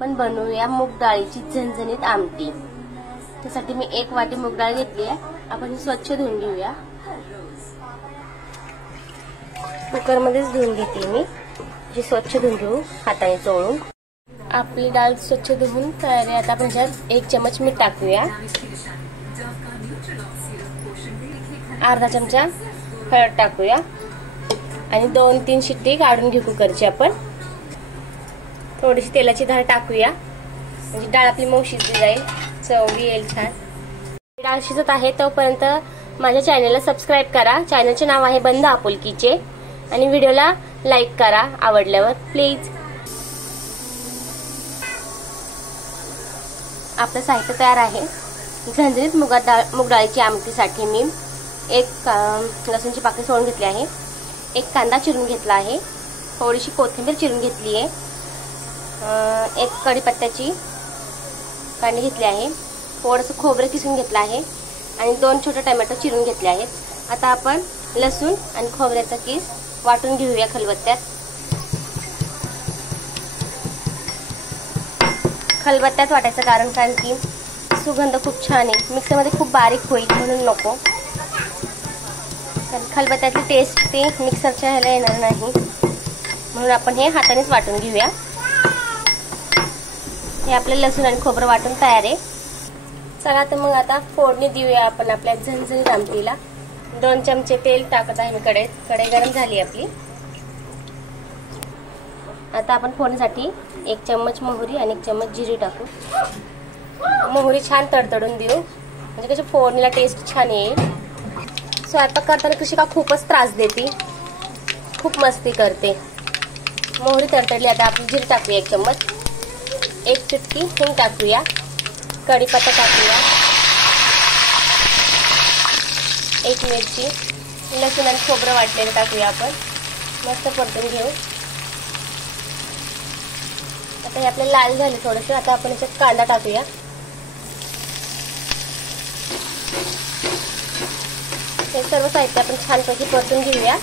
पण बनवूया मूग डाळीची झणझणीत आमटी। त्यासाठी मी 1 वाटी मूग डाळ घेतली आहे। आपण ही स्वच्छ धुवून घेऊया। कुकर मध्येच धुवून घेतली मी, जी स्वच्छ धुवून घेऊ हाताने चोळून। आपली डाळ स्वच्छ धुवून तयार आहे। आता आपण ह्याच्यात 1 चमच मीठ टाकूया, अर्धा चमचा हळद टाकूया आणि 2-3 शिट्टी काढून घेऊ कुकरची। आपण थोडीशी तेलाची धार टाकूया, म्हणजे डाळ आपली मऊ शिजली जाईल, चव येईल छान। डाळ शिजत आहे तोपर्यंत माझ्या चॅनलला सबस्क्राइब करा। चॅनलचे नाव आहे बंद आपुलकीचे, आणि व्हिडिओला लाईक करा आवडल्यावर प्लीज। आपलं साहित्य तयार आहे। झणझणीत मूग डाळीची आमटीसाठी मी 1 लसूणची पाकळी सोलून घेतली आहे, 1 कांदा चिरून घेतला आहे, थोडीशी कोथिंबीर चिरून घेतली आहे, 1 कढीपत्त्याची कांडी घेतली आहे, थोडंसं खोबरं किसून घेतलं आहे आणि 2 छोटे टोमॅटो चिरून घेतले आहेत। आता आपण लसूण आणि खोबऱ्याचा किस वाटून घेऊया खलबत्त्यात। खलबत्त्यात वाटायचं कारण की सुगंध खूप छान आहे, मिक्सरमध्ये खूप बारीक होईल म्हणून नको। खलबत्त्याची टेस्ट ते मिक्सरच्या ह्याला येणार नाही, म्हणून आपण हे हातानेच वाटून घेऊया। हे आपलं लसूण आणि खोबरं वाटून तयार आहे। चला तर मग आता फोडणी देऊया आपण आपल्या झणझणीत आमटीला। 2 चमचे तेल टाकत आहे मी कढईत। कढई गरम झाली आपली। आता आपण फोडणीसाठी 1 चम्मच मोहरी आणि 1 चम्मच जिरे टाकू। मोहरी छान तडतडून देऊ, म्हणजे कशी फोडणीला टेस्ट छान येईल। स्वयंपाक करताना कशी का खूपच त्रास देते, खूप मस्ती करते। मोहरी तडतडली, आता आपण जिरे टाकूया 1 चम्मच, 1 चिटकी हिंग टाकूया, कढीपत्ता टाकूया, 1 मिरची, लसूण आणि खोबरं वाटलेलं टाकूया आपण, मस्त परतून घेऊ। आता हे आपले लाल झाले थोडेसे। आता आपण याच्यात कांदा टाकूया, हे सर्व साहित्य आपण छानपैकी परतून घेऊया।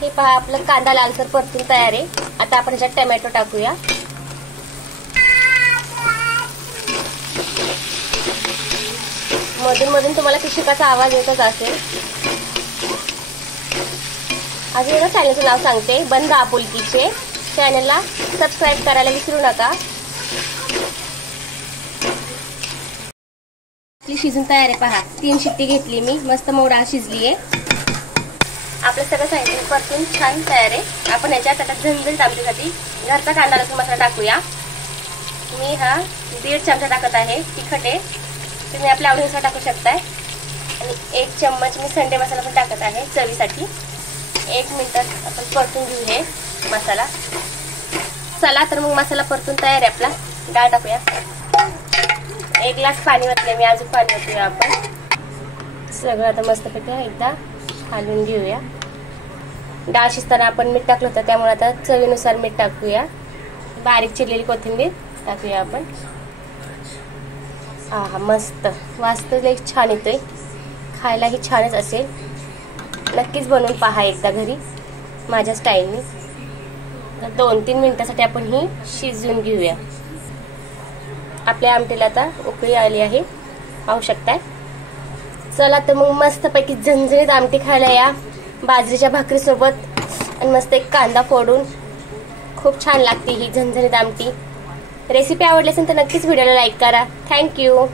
हे पहा आपला कांदा लालसर परतून तयार आहे। आता आपण याच्यात टोमॅटो टाकूया, मधून मधून तुम्हाला पिशकाचा आवाज येतच असेल। अजून एका चॅनलचं नाव सांगते, बंद आपुलकीचे। चॅनलला सबस्क्राइब करायला विसरू नका। शिजून तयार आहे पहा, 3 शिट्टी घेतली मी, मस्त मऊ डाळ शिजली आहे। आपलं सगळं साहित्य परतून छान तयार आहे। आपण याच्यात आता झणझणीत आमटीसाठी घरचा कांदा लसूण मसाला टाकूया। मी हा 1.5 चमचा टाकत आहे, तिखट आहे, तुम्ही आपल्या आवडीनुसार टाकू शकताय। आणि 1 चम्मच मी संडे मसाला पण टाकत आहे चवीसाठी। 1 मिनिट आपण परतून घेऊ हे मसाला। चला तर मग मसाला परतून तयार आहे आपला। डाळ टाकूया, 1 ग्लास पाणी ओतले मी, अजून पाणी ओतूया आपण। सगळं आता मस्तपैकी एकदा हलवून घेऊया। डाळ शिजताना आपण मीठ टाकलं होतं, त्यामुळे आता चवीनुसार मीठ टाकूया। बारीक चिरलेली कोथिंबीर टाकूया आपण। आहा मस्त वास तर एक छान येतोय, खायलाही छानच असेल। नक्कीच बनवून पहा एकदा घरी माझ्या स्टाईलने। 2-3 मिनिटासाठी आपण ही शिजवून घेऊया। आपल्या आमटीला आता उकळी आली आहे, पाहू शकताय। चला तर मग मस्तपैकी झणझणीत आमटी खायला या बाजरीच्या भाकरीसोबत, आणि मस्त एक कांदा फोडून। खूप छान लागते ही झणझणीत आमटी। रेसिपी आवडली असेल तर नक्कीच व्हिडिओला लाईक करा। थँक्यू।